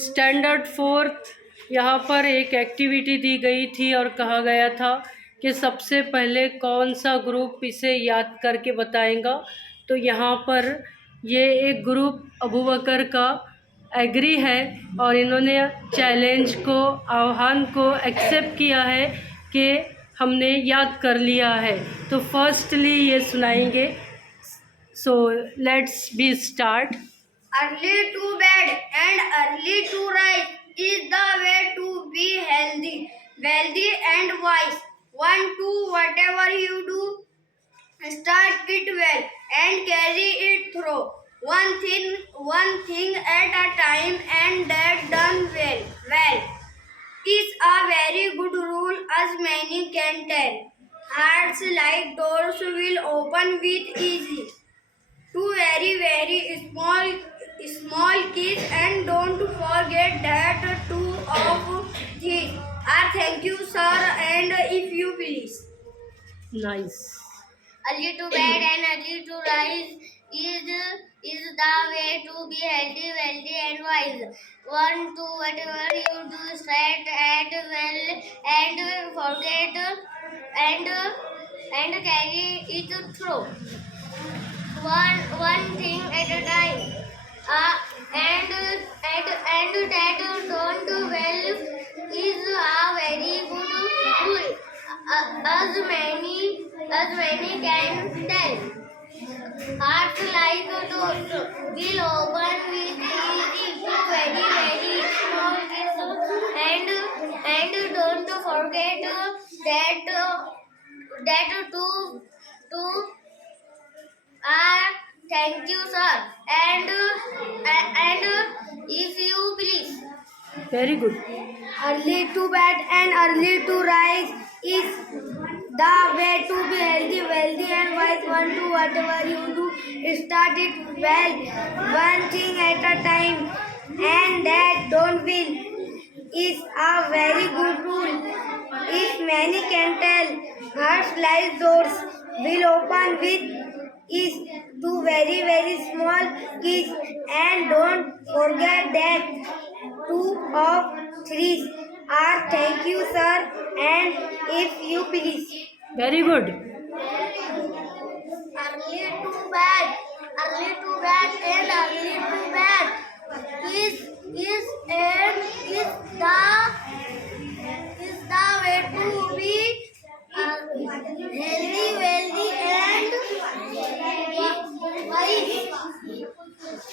Standard fourth यहाँ पर एक एक्टिविटी दी गई थी और कहा गया था कि सबसे पहले कौन सा ग्रुप इसे याद करके बताएगा। तो यहाँ पर ये एक ग्रुप अबू बकर का एग्री है और इन्होंने चैलेंज को, आह्वान को एक्सेप्ट किया है कि हमने याद कर लिया है। तो फर्स्टली ये सुनाएंगे। So let's be start. Early to bed and early to rise is the way to be healthy, wealthy and wise. 1, 2, whatever you do, start it well and carry it through. One thing at a time, and that done well. Is a very good rule, as many can tell. Hearts like doors will open with easy. Two very small keys, and don't forget that two of these are thank you sir and if you please. Nice. Early to bed and early to rise is the way to be healthy, wealthy and wise. 1, 2, whatever you do, start at well and forget and carry it through. One thing at a time, and that don't well is a very good rule, as many can tell. Hearts like doors will open with easy to very small kiss, and don't forget that two thank you, sir. And if you please. Very good. Early to bed and early to rise is the way to be healthy, wealthy and wise. 1, 2, whatever you do, start it well. One thing at a time, and that don't will is a very good rule. If many can tell, hearts like doors will open with is two very small keys, and don't forget that two of threes are thank you sir and if you please. Very good. Early to bed and early to bed is the way to be healthy, wealthy and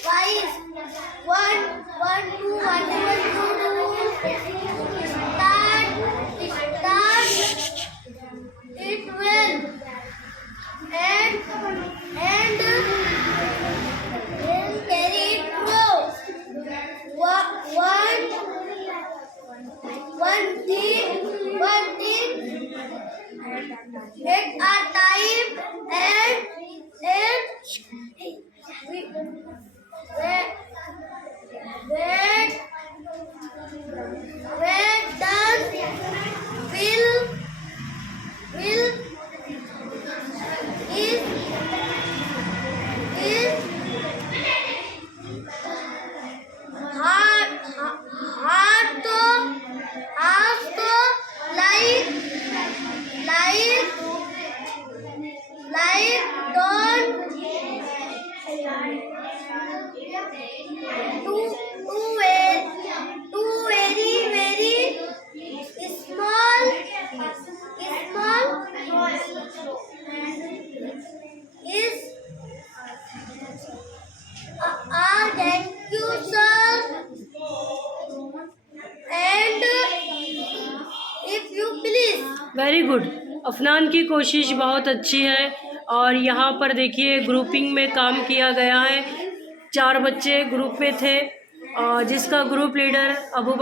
wise. One, two, whatever you do, start it well and carry it through. One thing at a time, and when done will is hard to like don't too very small is thank you sir and if you please. Very good. Afnan की कोशिश बहुत अच्छी है और यहाँ पर देखिए grouping में काम किया गया है। 4 बच्चे ग्रुप में थे और जिसका ग्रुप लीडर अबू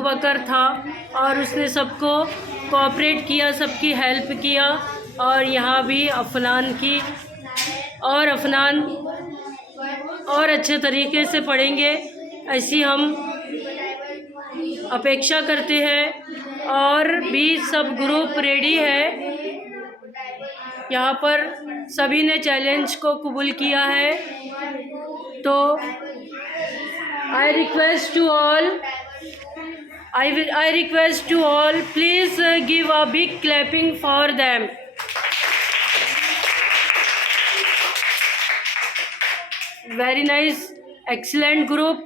बकर था और उसने सबको कोऑपरेट किया, सबकी हेल्प किया। और यहाँ भी अफनान और अच्छे तरीके से पढ़ेंगे ऐसी हम अपेक्षा करते हैं। और भी सब ग्रुप रेडी है। यहाँ पर सभी ने चैलेंज को कबूल किया है। तो I request to all. I request to all. Please give a big clapping for them. Very nice, excellent group.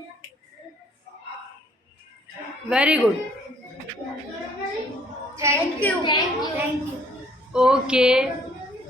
Very good. Thank you. Thank you. Okay.